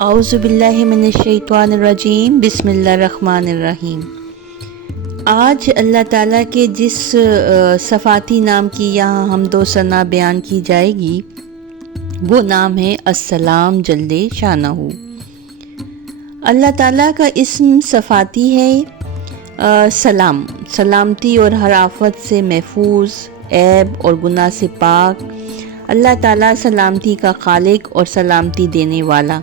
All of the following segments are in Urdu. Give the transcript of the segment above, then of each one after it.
اعوذ باللہ من الشیطان الرجیم، بسم اللہ الرحمن الرحیم۔ آج اللہ تعالیٰ کے جس صفاتی نام کی یہاں حمد و ثنا بیان کی جائے گی وہ نام ہے السلام جل شانہ۔ اللہ تعالیٰ کا اسم صفاتی ہے سلام، سلامتی اور ہر آفت سے محفوظ، عیب اور گناہ سے پاک۔ اللہ تعالیٰ سلامتی کا خالق اور سلامتی دینے والا،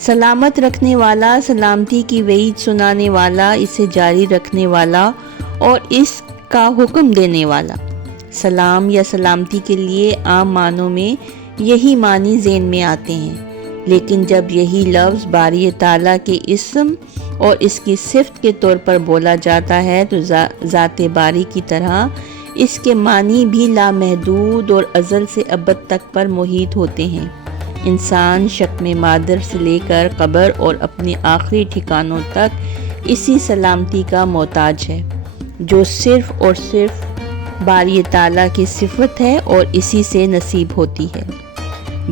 سلامت رکھنے والا، سلامتی کی وعید سنانے والا، اسے جاری رکھنے والا اور اس کا حکم دینے والا۔ سلام یا سلامتی کے لیے عام معنوں میں یہی معنی ذہن میں آتے ہیں، لیکن جب یہی لفظ باری تعالیٰ کے اسم اور اس کی صفت کے طور پر بولا جاتا ہے تو ذات باری کی طرح اس کے معنی بھی لامحدود اور ازل سے ابد تک پر محیط ہوتے ہیں۔ انسان شکم مادر سے لے کر قبر اور اپنے آخری ٹھکانوں تک اسی سلامتی کا محتاج ہے، جو صرف اور صرف باری تعالیٰ کی صفت ہے اور اسی سے نصیب ہوتی ہے۔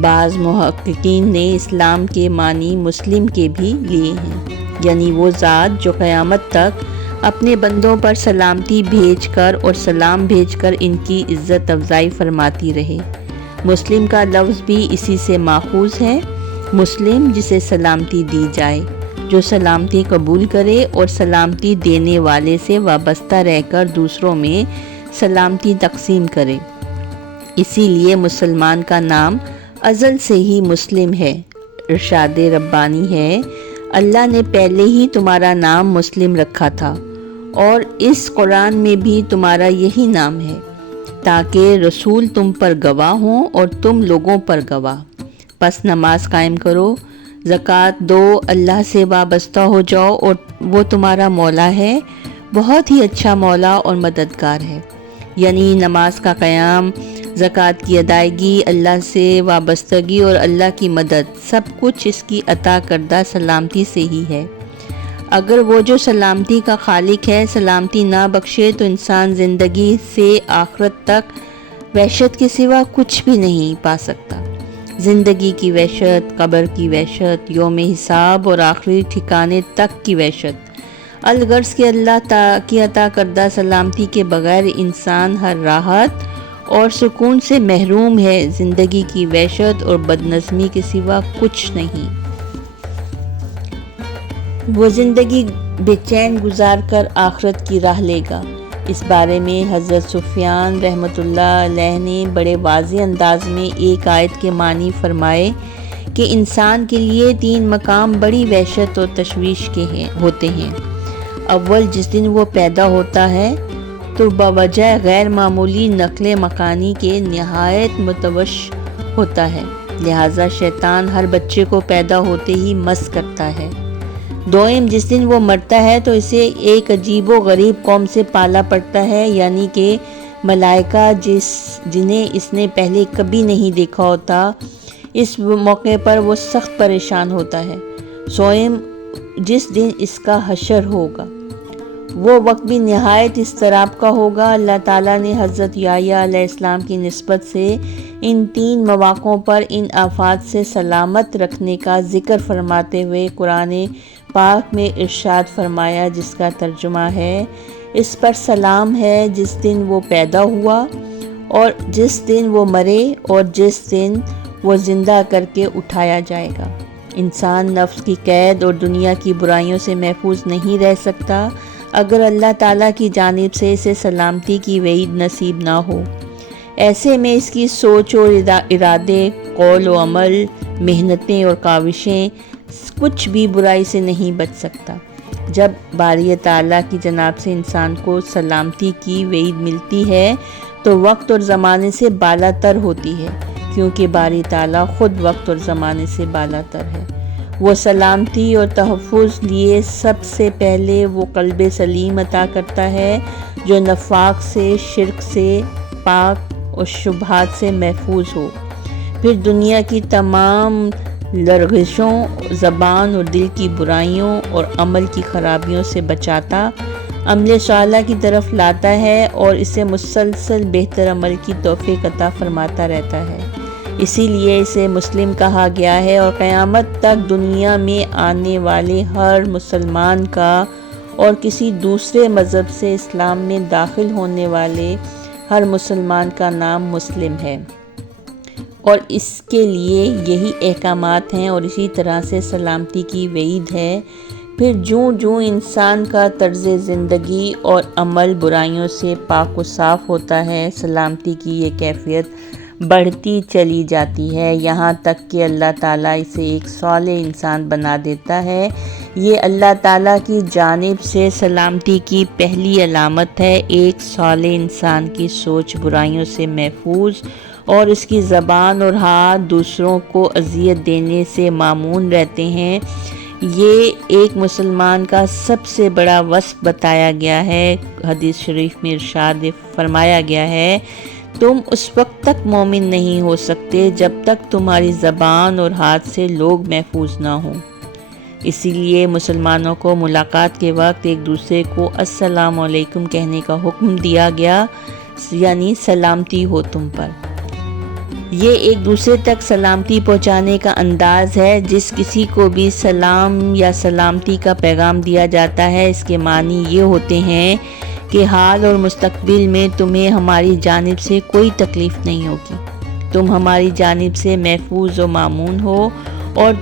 بعض محققین نے اسلام کے معنی مسلم کے بھی لیے ہیں، یعنی وہ ذات جو قیامت تک اپنے بندوں پر سلامتی بھیج کر اور سلام بھیج کر ان کی عزت افزائی فرماتی رہے۔ مسلم کا لفظ بھی اسی سے ماخوذ ہے، مسلم جسے سلامتی دی جائے، جو سلامتی قبول کرے اور سلامتی دینے والے سے وابستہ رہ کر دوسروں میں سلامتی تقسیم کرے۔ اسی لیے مسلمان کا نام ازل سے ہی مسلم ہے۔ ارشاد ربانی ہے، اللہ نے پہلے ہی تمہارا نام مسلم رکھا تھا اور اس قرآن میں بھی تمہارا یہی نام ہے، تاکہ رسول تم پر گواہ ہوں اور تم لوگوں پر گواہ۔ پس نماز قائم کرو، زکوٰۃ دو، اللہ سے وابستہ ہو جاؤ اور وہ تمہارا مولا ہے، بہت ہی اچھا مولا اور مددگار ہے۔ یعنی نماز کا قیام، زکوٰۃ کی ادائیگی، اللہ سے وابستگی اور اللہ کی مدد، سب کچھ اس کی عطا کردہ سلامتی سے ہی ہے۔ اگر وہ جو سلامتی کا خالق ہے سلامتی نہ بخشے تو انسان زندگی سے آخرت تک وحشت کے سوا کچھ بھی نہیں پا سکتا۔ زندگی کی وحشت، قبر کی وحشت، یوم حساب اور آخری ٹھکانے تک کی وحشت، الغرض کہ اللہ کی عطا کردہ سلامتی کے بغیر انسان ہر راحت اور سکون سے محروم ہے۔ زندگی کی وحشت اور بدنظمی کے سوا کچھ نہیں۔ وہ زندگی بے چین گزار کر آخرت کی راہ لے گا۔ اس بارے میں حضرت سفیان رحمۃ اللہ علیہ نے بڑے واضح انداز میں ایک آیت کے معنی فرمائے کہ انسان کے لیے 3 مقام بڑی وحشت اور تشویش کے ہوتے ہیں۔ اول، جس دن وہ پیدا ہوتا ہے تو بوجہ غیر معمولی نقل مکانی کے نہایت متوش ہوتا ہے، لہٰذا شیطان ہر بچے کو پیدا ہوتے ہی مس کرتا ہے۔ دوئم، جس دن وہ مرتا ہے تو اسے ایک عجیب و غریب قوم سے پالا پڑتا ہے، یعنی کہ ملائکہ جنہیں اس نے پہلے کبھی نہیں دیکھا ہوتا۔ اس موقع پر وہ سخت پریشان ہوتا ہے۔ سوئم، جس دن اس کا حشر ہوگا، وہ وقت بھی نہایت اضطراب کا ہوگا۔ اللہ تعالیٰ نے حضرت یحییٰ علیہ السلام کی نسبت سے ان 3 مواقعوں پر ان آفات سے سلامت رکھنے کا ذکر فرماتے ہوئے قرآن پاک میں ارشاد فرمایا، جس کا ترجمہ ہے، اس پر سلام ہے جس دن وہ پیدا ہوا اور جس دن وہ مرے اور جس دن وہ زندہ کر کے اٹھایا جائے گا۔ انسان نفس کی قید اور دنیا کی برائیوں سے محفوظ نہیں رہ سکتا اگر اللہ تعالیٰ کی جانب سے اسے سلامتی کی وعید نصیب نہ ہو۔ ایسے میں اس کی سوچ اور ارادے، قول و عمل، محنتیں اور کاوشیں کچھ بھی برائی سے نہیں بچ سکتا۔ جب باری تعالیٰ کی جناب سے انسان کو سلامتی کی وعید ملتی ہے تو وقت اور زمانے سے بالا تر ہوتی ہے، کیونکہ باری تعالیٰ خود وقت اور زمانے سے بالا تر ہے۔ وہ سلامتی اور تحفظ لیے سب سے پہلے وہ قلب سلیم عطا کرتا ہے جو نفاق سے، شرک سے پاک اور شبہات سے محفوظ ہو، پھر دنیا کی تمام لرزشوں، زبان اور دل کی برائیوں اور عمل کی خرابیوں سے بچاتا، عمل صالح کی طرف لاتا ہے اور اسے مسلسل بہتر عمل کی توفیق عطا فرماتا رہتا ہے۔ اسی لیے اسے مسلم کہا گیا ہے، اور قیامت تک دنیا میں آنے والے ہر مسلمان کا اور کسی دوسرے مذہب سے اسلام میں داخل ہونے والے ہر مسلمان کا نام مسلم ہے، اور اس کے لیے یہی احکامات ہیں اور اسی طرح سے سلامتی کی وعید ہے۔ پھر جوں انسان کا طرز زندگی اور عمل برائیوں سے پاک و صاف ہوتا ہے، سلامتی کی یہ کیفیت بڑھتی چلی جاتی ہے، یہاں تک کہ اللہ تعالیٰ اسے ایک صالح انسان بنا دیتا ہے۔ یہ اللہ تعالیٰ کی جانب سے سلامتی کی پہلی علامت ہے۔ ایک صالح انسان کی سوچ برائیوں سے محفوظ اور اس کی زبان اور ہاتھ دوسروں کو اذیت دینے سے مامون رہتے ہیں۔ یہ ایک مسلمان کا سب سے بڑا وصف بتایا گیا ہے۔ حدیث شریف میں ارشاد فرمایا گیا ہے، تم اس وقت تک مومن نہیں ہو سکتے جب تک تمہاری زبان اور ہاتھ سے لوگ محفوظ نہ ہوں۔ اسی لیے مسلمانوں کو ملاقات کے وقت ایک دوسرے کو السلام علیکم کہنے کا حکم دیا گیا، یعنی سلامتی ہو تم پر۔ یہ ایک دوسرے تک سلامتی پہنچانے کا انداز ہے۔ جس کسی کو بھی سلام یا سلامتی کا پیغام دیا جاتا ہے، اس کے معنی یہ ہوتے ہیں کہ حال اور مستقبل میں تمہیں ہماری جانب سے کوئی تکلیف نہیں ہوگی، تم ہماری جانب سے محفوظ و مامون ہو، اور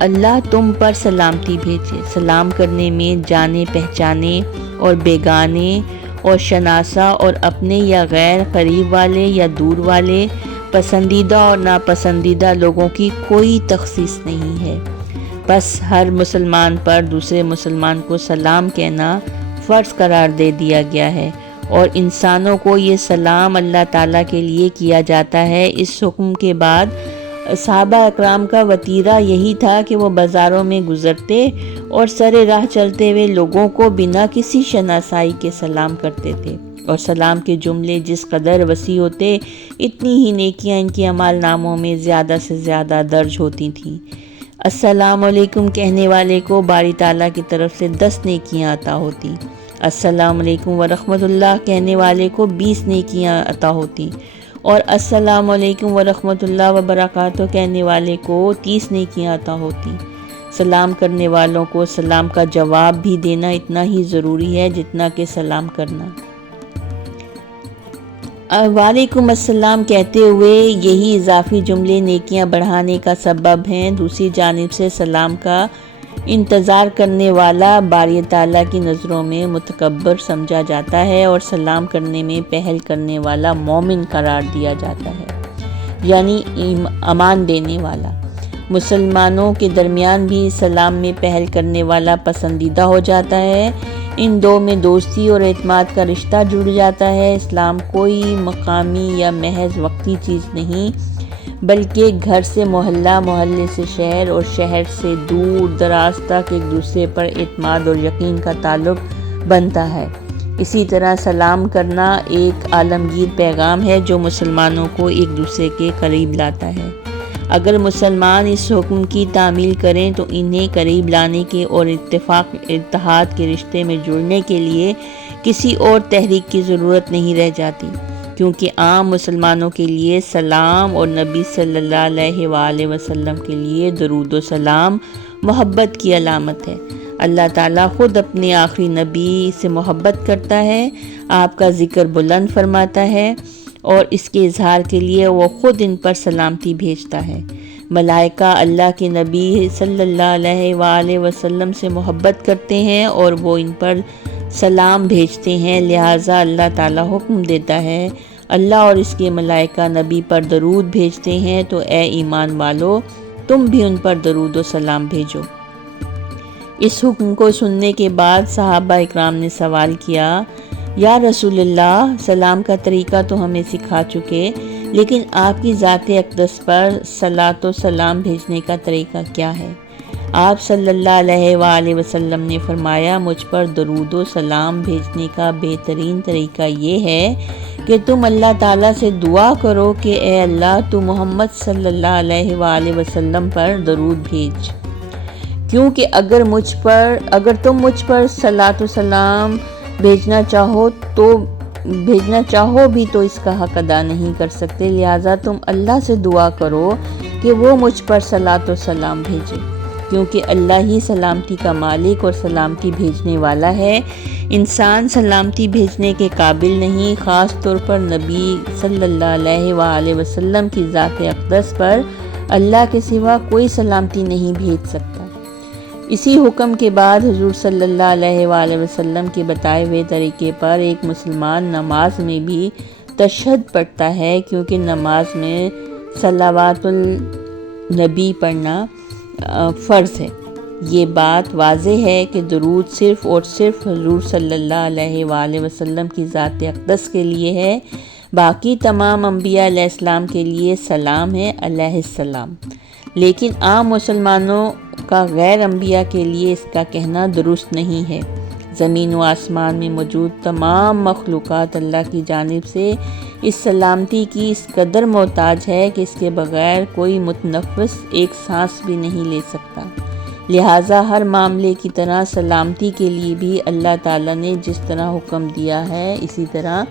اللہ تم پر سلامتی بھیجے۔ سلام کرنے میں جانے پہچانے اور بیگانے اور شناسا اور اپنے یا غیر قریب والے یا دور والے، پسندیدہ اور ناپسندیدہ لوگوں کی کوئی تخصیص نہیں ہے۔ بس ہر مسلمان پر دوسرے مسلمان کو سلام کہنا فرض قرار دے دیا گیا ہے، اور انسانوں کو یہ سلام اللہ تعالیٰ کے لیے کیا جاتا ہے۔ اس حکم کے بعد صحابہ اکرام کا وتیرہ یہی تھا کہ وہ بازاروں میں گزرتے اور سر راہ چلتے ہوئے لوگوں کو بنا کسی شناسائی کے سلام کرتے تھے، اور سلام کے جملے جس قدر وسیع ہوتے اتنی ہی نیکیاں ان کے اعمال ناموں میں زیادہ سے زیادہ درج ہوتی تھیں۔ السلام علیکم کہنے والے کو باری تعالیٰ کی طرف سے 10 نیکیاں عطا ہوتی، السلام علیکم ورحمۃ اللہ کہنے والے کو 20 نیکیاں عطا ہوتی، اور السلام علیکم ورحمۃ اللہ وبرکاتہ کہنے والے کو 30 نیکیاں عطا ہوتی۔ سلام کرنے والوں کو سلام کا جواب بھی دینا اتنا ہی ضروری ہے جتنا کہ سلام کرنا۔ وعلیکم السلام کہتے ہوئے یہی اضافی جملے نیکیاں بڑھانے کا سبب ہیں۔ دوسری جانب سے سلام کا انتظار کرنے والا باری تعالیٰ کی نظروں میں متکبر سمجھا جاتا ہے، اور سلام کرنے میں پہل کرنے والا مومن قرار دیا جاتا ہے، یعنی امان دینے والا۔ مسلمانوں کے درمیان بھی سلام میں پہل کرنے والا پسندیدہ ہو جاتا ہے، ان دو میں دوستی اور اعتماد کا رشتہ جڑ جاتا ہے۔ اسلام کوئی مقامی یا محض وقتی چیز نہیں، بلکہ گھر سے محلہ، محلے سے شہر اور شہر سے دور دراز تک ایک دوسرے پر اعتماد اور یقین کا تعلق بنتا ہے۔ اسی طرح سلام کرنا ایک عالمگیر پیغام ہے جو مسلمانوں کو ایک دوسرے کے قریب لاتا ہے۔ اگر مسلمان اس حکم کی تعمیل کریں تو انہیں قریب لانے کے اور اتحاد کے رشتے میں جڑنے کے لیے کسی اور تحریک کی ضرورت نہیں رہ جاتی، کیونکہ عام مسلمانوں کے لیے سلام اور نبی صلی اللہ علیہ وآلہ وسلم کے لیے درود و سلام محبت کی علامت ہے۔ اللہ تعالیٰ خود اپنے آخری نبی سے محبت کرتا ہے، آپ کا ذکر بلند فرماتا ہے، اور اس کے اظہار کے لیے وہ خود ان پر سلامتی بھیجتا ہے۔ ملائکہ اللہ کے نبی صلی اللہ علیہ وآلہ وسلم سے محبت کرتے ہیں اور وہ ان پر سلام بھیجتے ہیں، لہٰذا اللہ تعالیٰ حکم دیتا ہے، اللہ اور اس کے ملائکہ نبی پر درود بھیجتے ہیں، تو اے ایمان والو تم بھی ان پر درود و سلام بھیجو۔ اس حکم کو سننے کے بعد صحابہ اکرام نے سوال کیا، یا رسول اللہ، سلام کا طریقہ تو ہمیں سکھا چکے، لیکن آپ کی ذات اقدس پر صلاۃ و سلام بھیجنے کا طریقہ کیا ہے؟ آپ صلی اللہ علیہ وآلہ وسلم نے فرمایا، مجھ پر درود و سلام بھیجنے کا بہترین طریقہ یہ ہے کہ تم اللہ تعالیٰ سے دعا کرو کہ اے اللہ تو محمد صلی اللہ علیہ وآلہ وسلم پر درود بھیج، کیونکہ اگر تم مجھ پر صلاۃ و سلام بھیجنا چاہو تو بھیجنا چاہو بھی تو اس کا حق ادا نہیں کر سکتے، لہٰذا تم اللہ سے دعا کرو کہ وہ مجھ پر صلاۃ و سلام بھیجے، کیونکہ اللہ ہی سلامتی کا مالک اور سلامتی بھیجنے والا ہے۔ انسان سلامتی بھیجنے کے قابل نہیں، خاص طور پر نبی صلی اللہ علیہ وآلہ وسلم کی ذات اقدس پر اللہ کے سوا کوئی سلامتی نہیں بھیج سکتا۔ اسی حکم کے بعد حضور صلی اللہ علیہ وآلہ وسلم کے بتائے ہوئے طریقے پر ایک مسلمان نماز میں بھی تشہد پڑھتا ہے، کیونکہ نماز میں صلوات النبی پڑھنا فرض ہے۔ یہ بات واضح ہے کہ درود صرف اور صرف حضور صلی اللہ علیہ وآلہ وسلم کی ذات اقدس کے لیے ہے، باقی تمام انبیاء علیہ السلام کے لیے سلام ہے علیہ السلام، لیکن عام مسلمانوں کا غیر انبیاء کے لیے اس کا کہنا درست نہیں ہے۔ زمین و آسمان میں موجود تمام مخلوقات اللہ کی جانب سے اس سلامتی کی اس قدر محتاج ہے کہ اس کے بغیر کوئی متنفس ایک سانس بھی نہیں لے سکتا، لہٰذا ہر معاملے کی طرح سلامتی کے لیے بھی اللہ تعالیٰ نے جس طرح حکم دیا ہے اسی طرح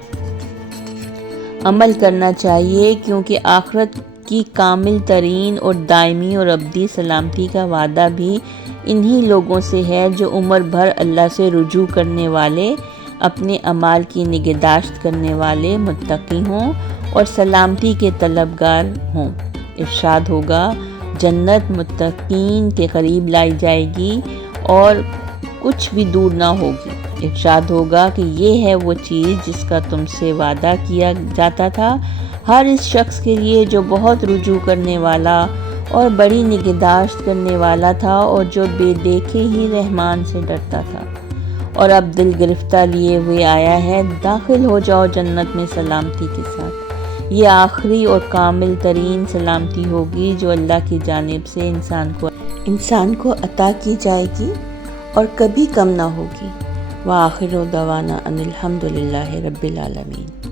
عمل کرنا چاہیے، کیونکہ آخرت کی کامل ترین اور دائمی اور ابدی سلامتی کا وعدہ بھی انہی لوگوں سے ہے جو عمر بھر اللہ سے رجوع کرنے والے، اپنے اعمال کی نگہداشت کرنے والے، متقی ہوں اور سلامتی کے طلبگار ہوں۔ ارشاد ہوگا، جنت متقین کے قریب لائی جائے گی اور کچھ بھی دور نہ ہوگی۔ ارشاد ہوگا کہ یہ ہے وہ چیز جس کا تم سے وعدہ کیا جاتا تھا، ہر اس شخص کے لیے جو بہت رجوع کرنے والا اور بڑی نگہداشت کرنے والا تھا اور جو بے دیکھے ہی رحمان سے ڈرتا تھا، اور اب دل گرفتہ لیے ہوئے آیا ہے، داخل ہو جاؤ جنت میں سلامتی کے ساتھ۔ یہ آخری اور کامل ترین سلامتی ہوگی جو اللہ کی جانب سے انسان کو عطا کی جائے گی اور کبھی کم نہ ہوگی۔ وآخر دعوانا ان الحمد للہ رب العالمین۔